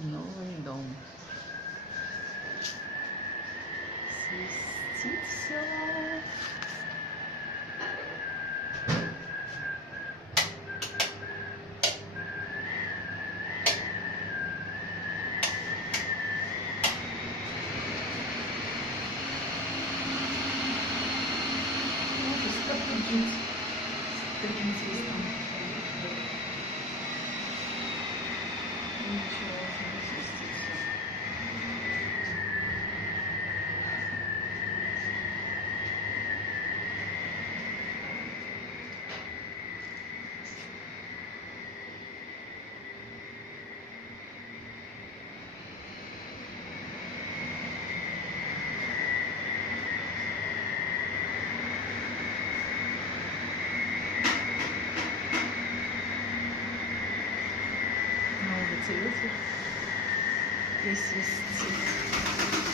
Новый дом. Свистит все. С таким свистом. Ничего себе, свистит всё. На улице ветер и свистит.